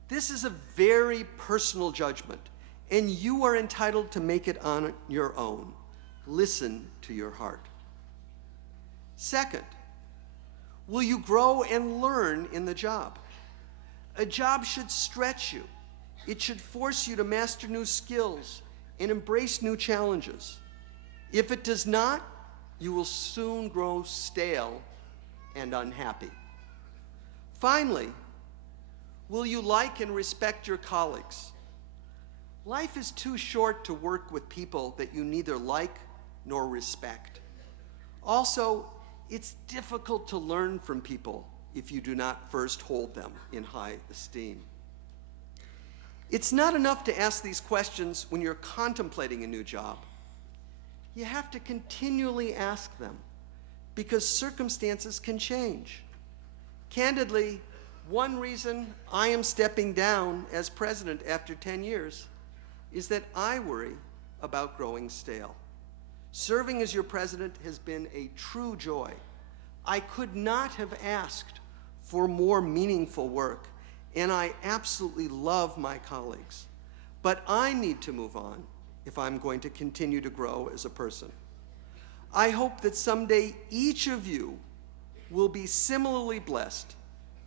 This is a very personal judgment, and you are entitled to make it on your own. Listen to your heart. Second, will you grow and learn in the job? A job should stretch you. It should force you to master new skills and embrace new challenges. If it does not, you will soon grow stale and unhappy. Finally, will you like and respect your colleagues? Life is too short to work with people that you neither like nor respect. Also, it's difficult to learn from people if you do not first hold them in high esteem. It's not enough to ask these questions when you're contemplating a new job. You have to continually ask them because circumstances can change. Candidly, one reason I am stepping down as president after 10 years is that I worry about growing stale. Serving as your president has been a true joy. I could not have asked for more meaningful work, and I absolutely love my colleagues. But I need to move on if I'm going to continue to grow as a person. I hope that someday each of you will be similarly blessed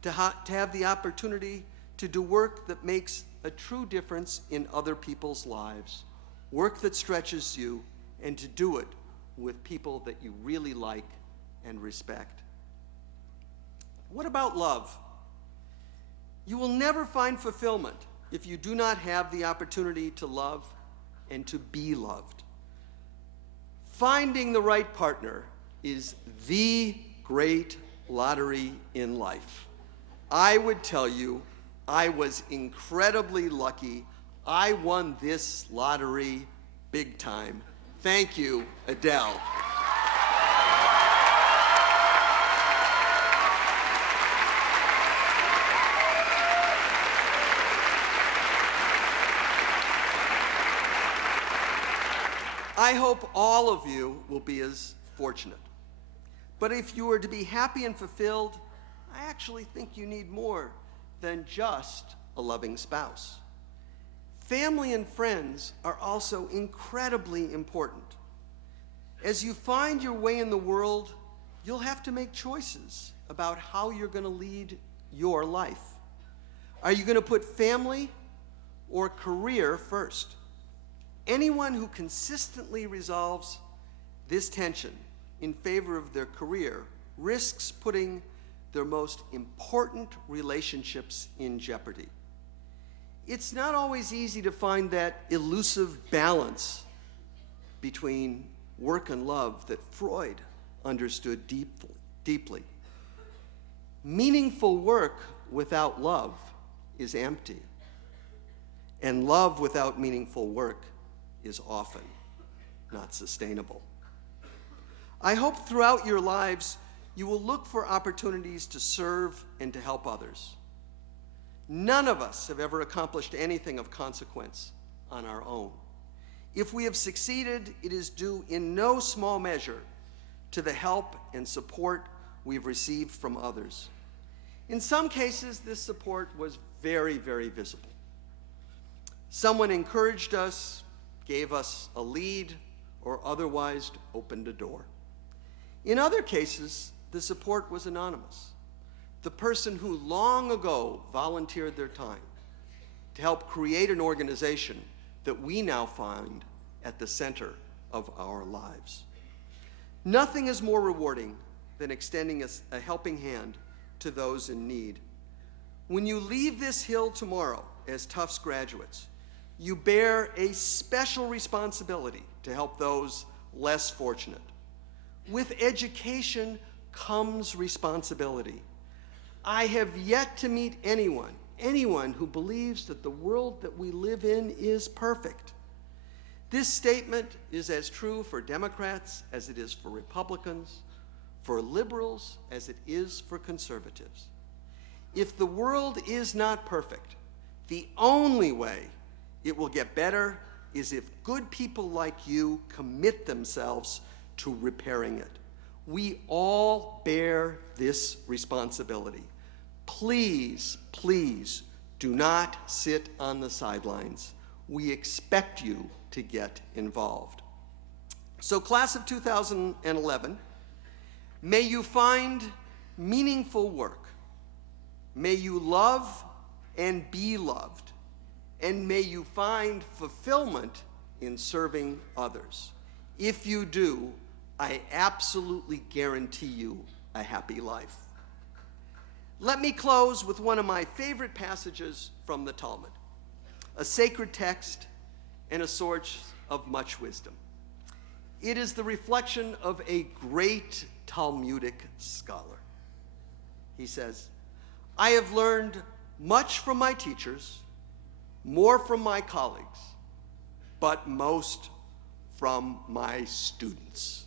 to have the opportunity to do work that makes a true difference in other people's lives, work that stretches you, and to do it with people that you really like and respect. What about love? You will never find fulfillment if you do not have the opportunity to love and to be loved. Finding the right partner is the great lottery in life. I would tell you, I was incredibly lucky. I won this lottery big time. Thank you, Adele. I hope all of you will be as fortunate. But if you are to be happy and fulfilled, I actually think you need more than just a loving spouse. Family and friends are also incredibly important. As you find your way in the world, you'll have to make choices about how you're going to lead your life. Are you going to put family or career first? Anyone who consistently resolves this tension in favor of their career risks putting their most important relationships in jeopardy. It's not always easy to find that elusive balance between work and love that Freud understood deeply. Meaningful work without love is empty, and love without meaningful work is often not sustainable. I hope throughout your lives you will look for opportunities to serve and to help others. None of us have ever accomplished anything of consequence on our own. If we have succeeded, it is due in no small measure to the help and support we've received from others. In some cases, this support was very, very visible. Someone encouraged us, gave us a lead, or otherwise opened a door. In other cases, the support was anonymous. The person who long ago volunteered their time to help create an organization that we now find at the center of our lives. Nothing is more rewarding than extending a helping hand to those in need. When you leave this hill tomorrow as Tufts graduates, you bear a special responsibility to help those less fortunate. With education comes responsibility. I have yet to meet anyone who believes that the world that we live in is perfect. This statement is as true for Democrats as it is for Republicans, for liberals as it is for conservatives. If the world is not perfect, the only way it will get better is if good people like you commit themselves to repairing it. We all bear this responsibility. Please, please do not sit on the sidelines. We expect you to get involved. So, class of 2011, may you find meaningful work. May you love and be loved. And may you find fulfillment in serving others. If you do, I absolutely guarantee you a happy life. Let me close with one of my favorite passages from the Talmud, a sacred text and a source of much wisdom. It is the reflection of a great Talmudic scholar. He says, I have learned much from my teachers, more from my colleagues, but most from my students.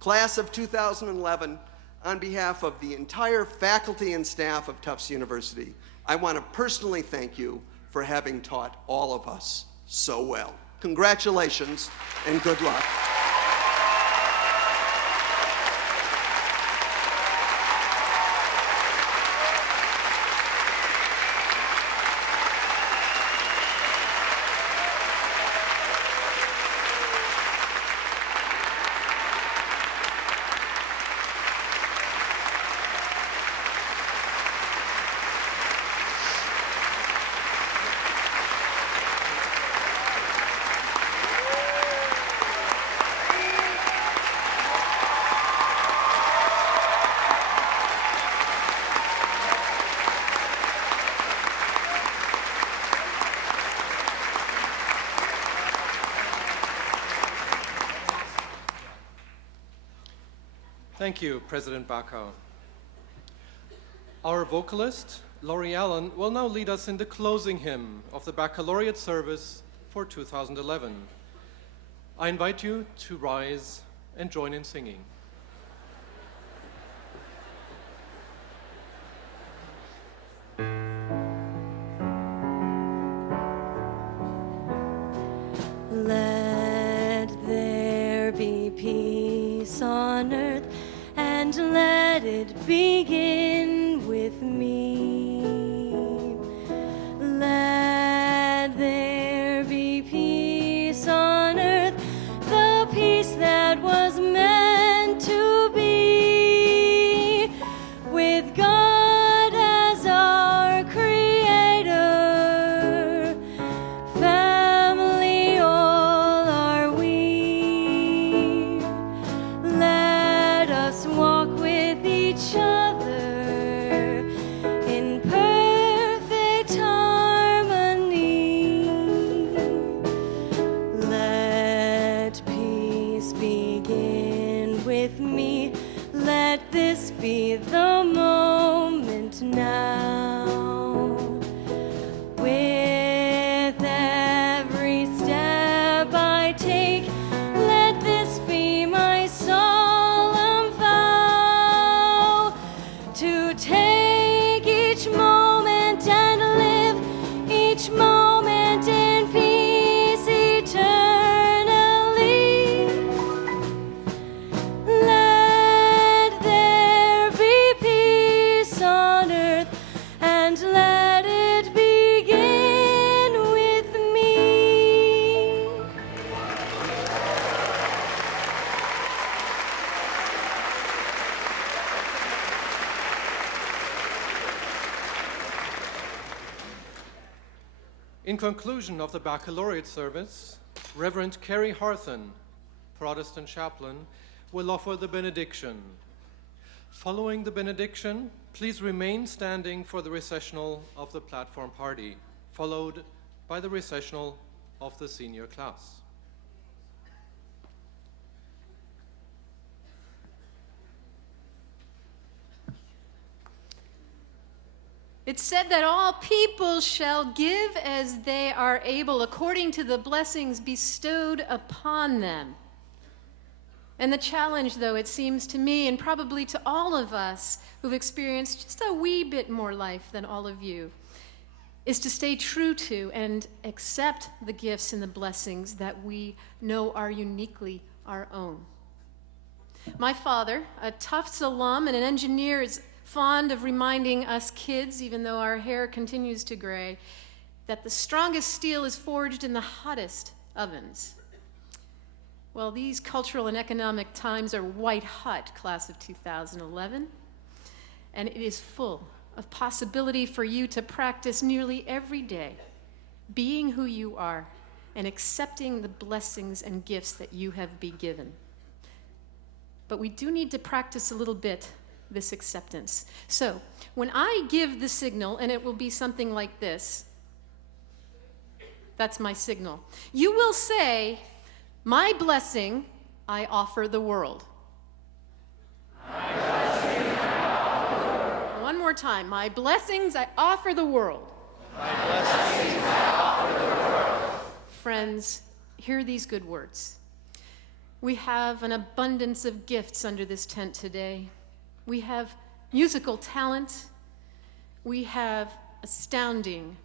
Class of 2011, on behalf of the entire faculty and staff of Tufts University, I want to personally thank you for having taught all of us so well. Congratulations and good luck. Thank you, President Bacow. Our vocalist, Laurie Allen, will now lead us in the closing hymn of the Baccalaureate Service for 2011. I invite you to rise and join in singing. Let there be peace on earth, and let it begin with me. Let there be peace on earth, the peace that was meant to be, with God as our creator. Family all are we. Let us walk with each other in perfect harmony. Let peace begin with me. Let this be the moment now. With every step I take, let this be my solemn vow, to take each moment and live each moment in peace eternally. Let there be peace on earth, and let it begin with me. In conclusion of the Baccalaureate Service, Reverend Carrie Harthen, Protestant chaplain, will offer the benediction. Following the benediction, please remain standing for the recessional of the platform party, followed by the recessional of the senior class. It's said that all people shall give as they are able, according to the blessings bestowed upon them. And the challenge, though, it seems to me, and probably to all of us who've experienced just a wee bit more life than all of you, is to stay true to and accept the gifts and the blessings that we know are uniquely our own. My father, a Tufts alum and an engineer, is fond of reminding us kids, even though our hair continues to gray, that the strongest steel is forged in the hottest ovens. Well, these cultural and economic times are white hot, class of 2011, and it is full of possibility for you to practice nearly every day, being who you are and accepting the blessings and gifts that you have been given. But we do need to practice a little bit this acceptance. So when I give the signal, and it will be something like this, that's my signal, you will say, "My blessing I offer the world." My blessing I offer the world. One more time. My blessings I offer the world. My blessings I offer the world. Friends, hear these good words. We have an abundance of gifts under this tent today. We have musical talent. We have astounding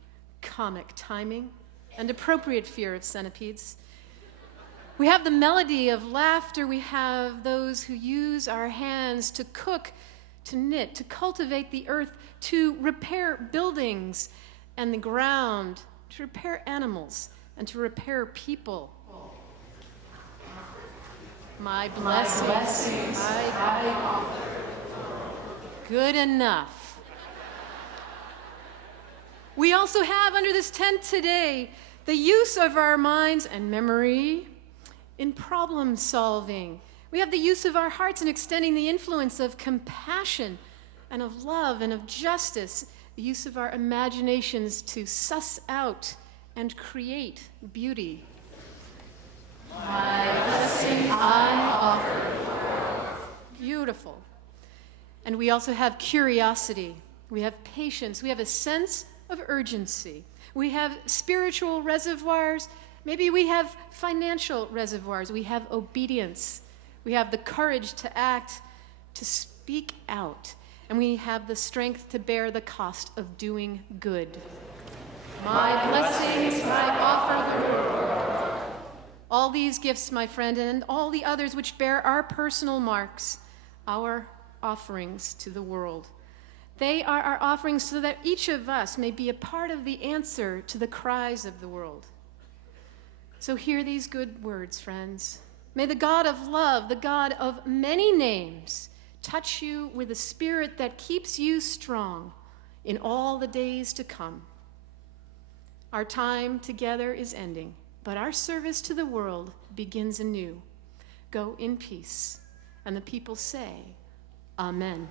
comic timing and appropriate fear of centipedes. We have the melody of laughter. We have those who use our hands to cook, to knit, to cultivate the earth, to repair buildings and the ground, to repair animals, and to repair people. My blessings I offer. Good enough. We also have under this tent today the use of our minds and memory in problem solving. We have the use of our hearts in extending the influence of compassion and of love and of justice, the use of our imaginations to suss out and create beauty. My blessing I offer. Beautiful. And we also have curiosity. We have patience. We have a sense of urgency. We have spiritual reservoirs. Maybe we have financial reservoirs. We have obedience. We have the courage to act, to speak out. And we have the strength to bear the cost of doing good. My blessings I offer the world. All these gifts, my friend, and all the others which bear our personal marks, our offerings to the world. They are our offerings so that each of us may be a part of the answer to the cries of the world. So hear these good words, friends. May the God of love, the God of many names, touch you with a spirit that keeps you strong in all the days to come. Our time together is ending, but our service to the world begins anew. Go in peace. And the people say, Amen.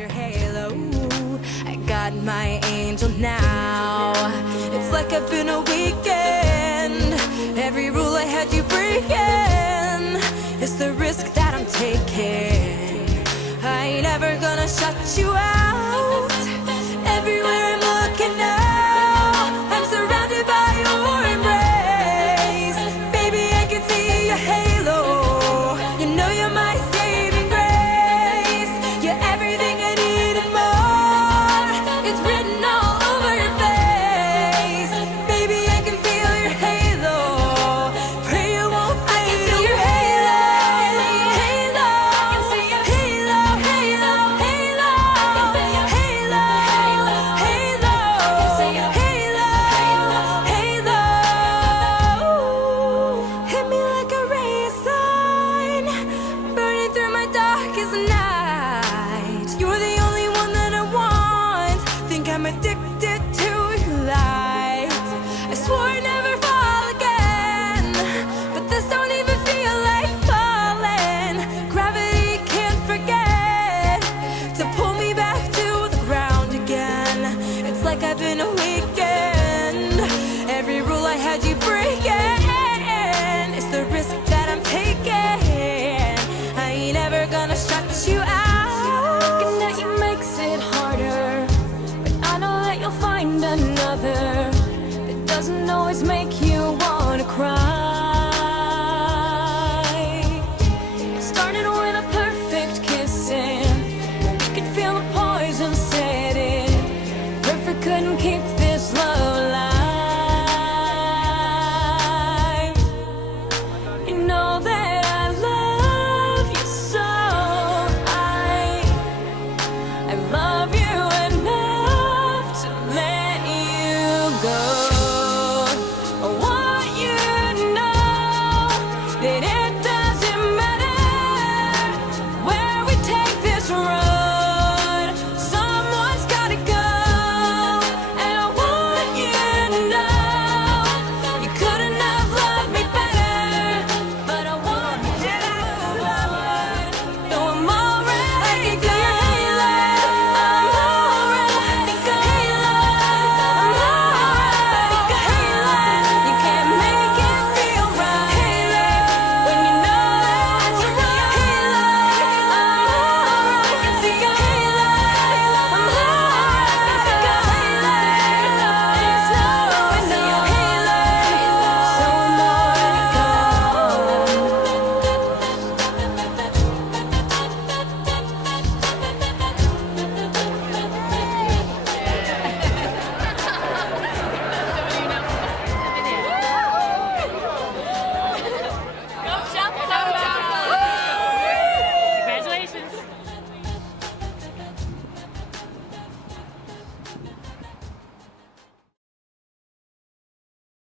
your halo. I got my angel now. It's like I've been a weekend. Every rule I had you breaking. It's the risk that I'm taking. I ain't ever gonna shut you out. Everywhere I'm looking now, I'm surrounded by your embrace. Baby, I can see your halo. You know you're my saving grace. You're everything I need and more. It's written all over your face. Baby, I can feel your halo. Pray you won't fade. Your halo, halo, halo, halo, halo, halo, halo, halo. Hit me like a ray of sun, burning through my darkest night. You're the only one that I want. Think I'm addicted to your light. I swore I'd never fall again, but this don't even feel like falling. Gravity can't forget to pull me back to the ground again. It's like I've been a weekend. Every rule I had you breaking. It's the risk that I'm taking. I ain't ever gonna shut you out. Looking at you makes it harder, but I know that you'll find another that doesn't always make you wanna cry. Started with a perfect kissing, we could feel the poison setting. Perfect couldn't keep